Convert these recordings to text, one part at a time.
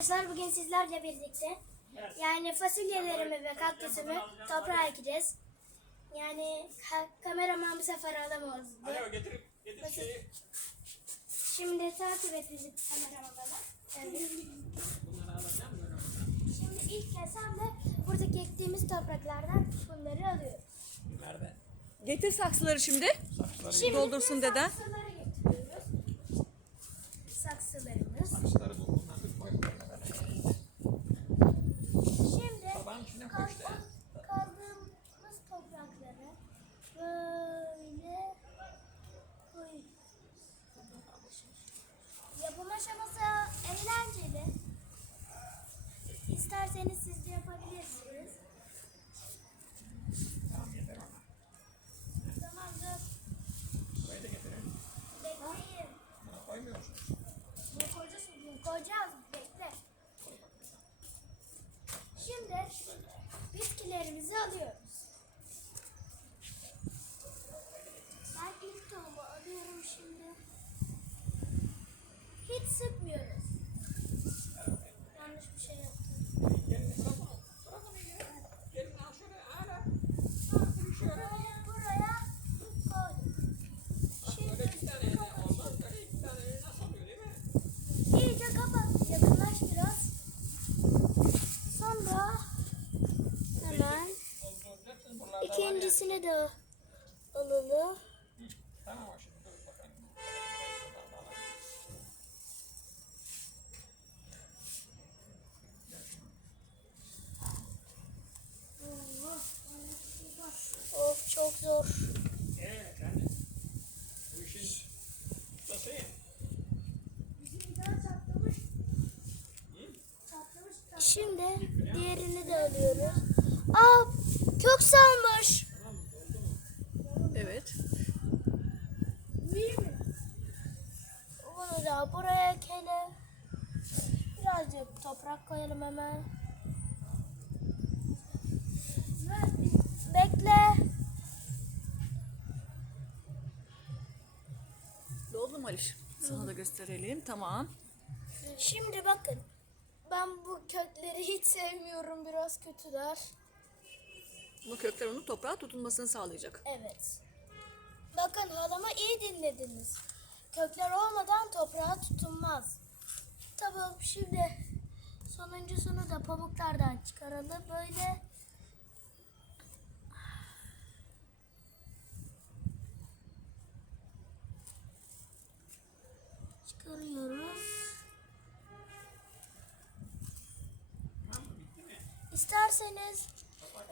Arkadaşlar bugün sizlerle birlikte yani fasulyelerimi ve kaktüsümü toprağa ekeceğiz. Yani ka- kameraman bu sefer alamazdı. Alo getirip getir şeyi. Şimdi takip et bizi. Evet. Böyle. Şimdi ilk kesemde buradaki ektiğimiz topraklardan bunları alıyoruz. Nerede? Getir saksıları şimdi. Şimdi Doldursun de deden. Saksıları getiriyoruz. Saksılarımız. saçları bu. Bunları bir koy buraya. Şimdi Tabağın içine koy işte. kaz- kazdığımız toprakları böyle koyuyoruz. Yapım aşaması eğlenceli. İsterseniz siz de yapabilirsiniz. Tamam yeter ona. Tamam dur. Burayı da getirelim. Bekleyin. Buna koymuyor musunuz? Bunu koyacağız mı? Koyacağız. Bekle. Şimdi bitkilerimizi alıyoruz. Ben ilk tohumu alıyorum şimdi. Hiç sıkmıyoruz. Yanlış bir şey yaptım. Gelin bırak onu. Bırak onu ya. Gelin al şöyle. Hala. Buraya, buraya koydum. Böyle iki Şimdi tane ele olmaz. Böyle iki tane ele nasıl oluyor değil mi? iyice kapat. Yakınlaş biraz. Sonra hemen Dolduracaksın. Buralarda var ya. İkincisini de alalım. Of çok zor. Şimdi diğerini de alıyoruz. Aa kök salmış. Evet. Buraya ekelim. Birazcık toprak koyalım hemen. Bekle. Doldu mu Aliş? Sana da gösterelim. Tamam. Şimdi bakın. Ben bu kökleri hiç sevmiyorum. Biraz kötüler. Bu kökler onun toprağa tutunmasını sağlayacak. Evet. Bakın halama iyi dinlediniz. Kökler olmadan toprağa tutunmaz. Tamam şimdi sonuncusunu da pamuklardan çıkaralım böyle. Çıkarıyoruz. İsterseniz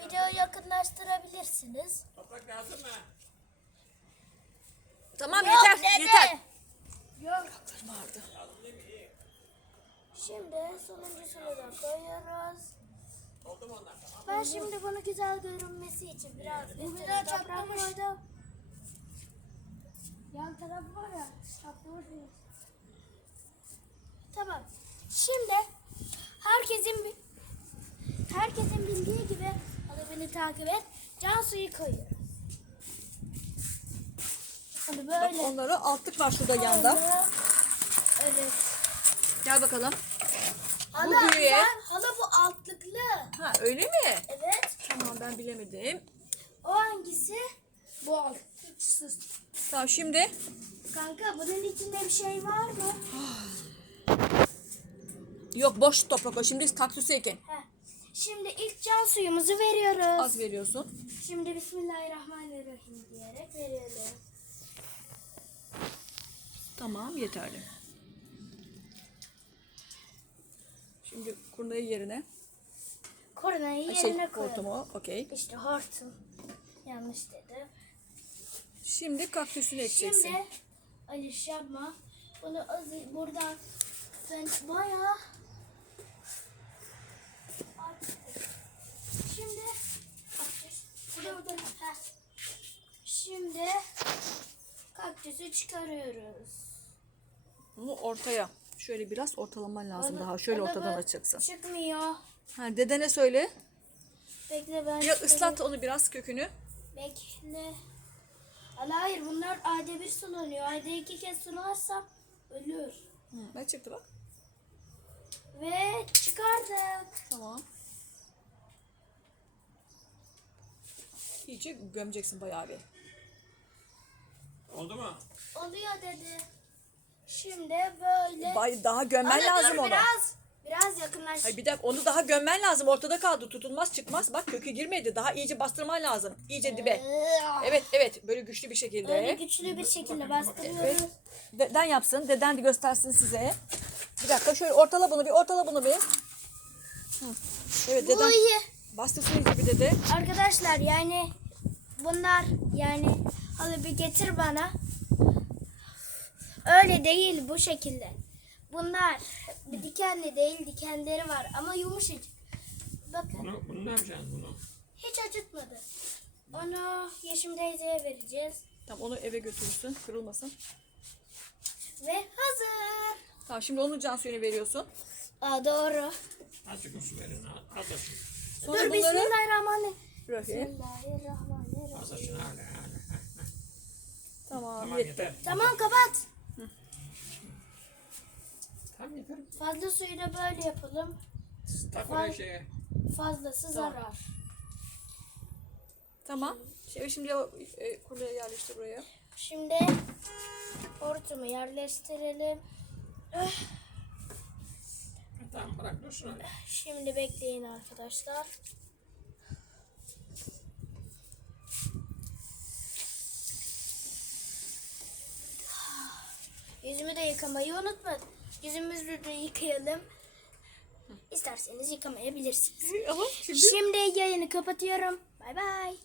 videoyu yakınlaştırabilirsiniz. Toprak lazım mı? Tamam Yok yeter. dede. Yeter. Yok. Vardı. Şimdi sonuncusunu da koyuyoruz. Ben şimdi bunu güzel görünmesi için biraz üstüne toprak koydum. Yan taraf var ya, çatlamış Tamam. Şimdi herkesin herkesin bildiği gibi hadi beni takip et. Can suyu koyuyoruz. Hadi Bak böyle. onları altlık var şurada yanda. Böyle. Evet. Gel bakalım. Hala, büyüğe- güzel. Hala bu altlıklı. Ha öyle mi? Evet. Tamam ben bilemedim. O hangisi? Bu altlıksız. Tamam şimdi Kanka bunun içinde bir şey var mı? yok boş toprak o. Şimdi kaktüsü ekin. Heh. Şimdi ilk can suyumuzu veriyoruz. Az veriyorsun. Şimdi Bismillahirrahmanirrahim diyerek veriyoruz. Tamam yeterli. Şimdi kurnayı yerine. Koronayı Şey yerine koyalım. hortumu. Okey. İşte hortum. Yanlış dedim. Şimdi kaktüsünü ekeceksin. Şimdi Aliş yapma. Bunu az buradan sen bayağı. Şimdi. Şimdi kaktüsü çıkarıyoruz. Bunu ortaya. Şöyle biraz ortalaman lazım Onu- daha. Şöyle ortadan bu- açacaksın. Çıkmıyor. Ha, dedene söyle. Bekle ben Ya ıslat onu biraz kökünü. Bekle. Ala hayır bunlar ayda bir sulanıyor. Ayda iki kez sularsam ölür. Hı, ne çıktı bak. Ve çıkardık. Tamam. İyice gömeceksin bayağı bir. Oldu mu? Oluyor dedi. Şimdi böyle. Bay, daha gömmen Ana, dur, lazım onu. Biraz, biraz yakınlaş. Hayır bir dakika onu daha gömmen lazım. Ortada kaldı. Tutulmaz çıkmaz. Bak kökü girmedi. Daha iyice bastırman lazım. İyice dibe. Evet evet böyle güçlü bir şekilde. Böyle güçlü bir şekilde bastırıyoruz. Evet. Deden yapsın. Deden de göstersin size. Bir dakika şöyle ortala bunu bir ortala bunu bir. Hı. Evet Bu deden iyi. bastırsın bir dede. Arkadaşlar yani bunlar yani halı bir getir bana. Öyle değil bu şekilde. Bunlar dikenli değil dikenleri var ama yumuşacık. Bakın Bunu, bunu ne yapacaksın bunu? hiç acıtmadı. Onu Yeşim teyzeye vereceğiz. Tamam onu eve götürürsün. Kırılmasın. Ve hazır. Tamam şimdi onun can suyunu veriyorsun. Aa, doğru. Azıcık su verin. Az su. Sonra Dur bunları Bismillahirrahmanirrahim. Bismillahirrahmanirrahim. Az. Tamam, Tamam yetti. yeter. Tamam kapat. Tamam yeter. Fazla suyu da böyle yapalım. Tak oraya şeye. Fazlası Tamam. zarar. Tamam. Şey, şimdi o, e, kurlaya yerleştir buraya. Şimdi hortumu yerleştirelim. Tamam bırak dursun hadi. Şimdi bekleyin arkadaşlar. Yüzümü de yıkamayı unutmadım. Yüzümüzü de yıkayalım. İsterseniz yıkamayabilirsiniz. Ama şimdi Şimdi yayını kapatıyorum. Bay bay.